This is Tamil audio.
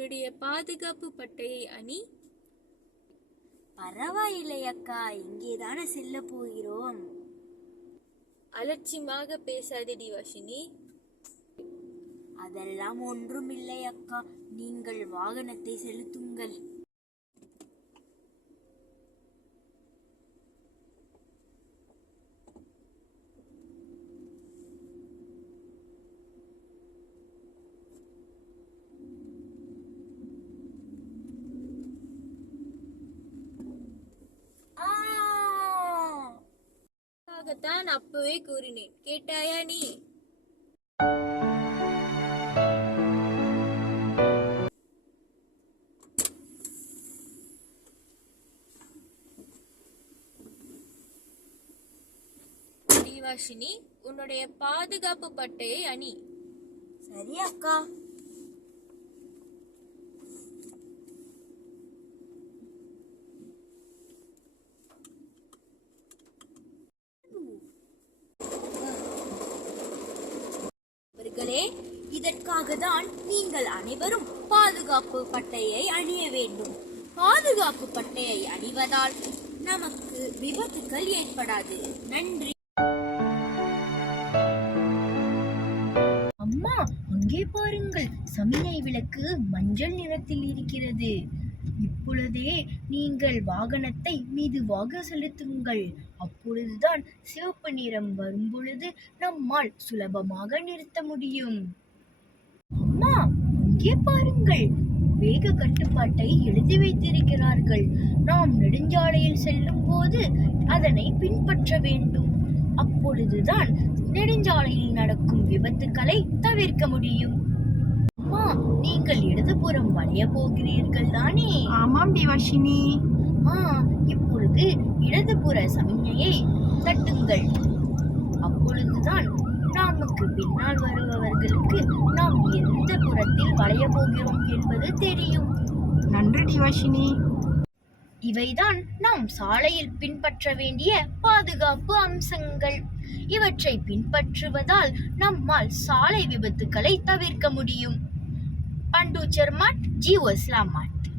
உன்னுடைய பாதுகாப்பு பட்டையை அணி. பரவாயில்லை அக்கா, இங்கேதானே செல்ல போகிறோம். அலட்சியமாக பேசாதடி வாஷினி. அதெல்லாம் ஒன்றும் இல்லை அக்கா, நீங்கள் வாகனத்தை செலுத்துங்கள். தான் அப்பவே கூறினேன், கேட்டாயா நீ? வாஷினி, உன்னுடைய பாதுகாப்பு பட்டையை அணி. சரி அக்கா. இதற்காக தான் நீங்கள் அனைவரும் பாதுகாப்பு பட்டையை அணிய வேண்டும். பாதுகாப்பு பட்டையை அணிவதால் நமக்கு விபத்துக்கள் ஏற்படாது. நன்றி. அம்மா, அங்கே பாருங்கள், சமிஞை விளக்கு மஞ்சள் நிறத்தில் இருக்கிறது. இப்பொழுதே நீங்கள் வாகனத்தை மெதுவாக செலுத்துங்கள். அப்பொழுதுதான் சிவப்பு நிறம் வரும் பொழுது நம்மால் சுலபமாக நிறுத்த முடியும். அம்மா, அங்கே பாருங்கள், வேக கட்டுப்பாட்டை எழுதி வைத்திருக்கிறார்கள். நாம் நெடுஞ்சாலையில் செல்லும் போது அதனை பின்பற்ற வேண்டும். அப்பொழுதுதான் நெடுஞ்சாலையில் நடக்கும் விபத்துக்களை தவிர்க்க முடியும். அம்மா, நீங்கள் இடதுபுறம் வளைய போகிறீர்கள் தானே? ஆமாம் தேவாஷினி. இப்பொழுது இடதுபுற சமிஞையை தட்டுங்கள். அப்பொழுதுதான் நமக்கு பின்னால் வருபவர்களுக்கு நாம் எந்த புறத்தில் வளைய போகிறோம் என்பது தெரியும். நன்றி தேவாஷினி. இவைதான் நாம் சாலையில் பின்பற்ற வேண்டிய பாதுகாப்பு அம்சங்கள். இவற்றை பின்பற்றுவதால் நம்மால் சாலை விபத்துக்களை தவிர்க்க முடியும். பண்டு சர்மாட், ஜீவோ இஸ்லாமாட்.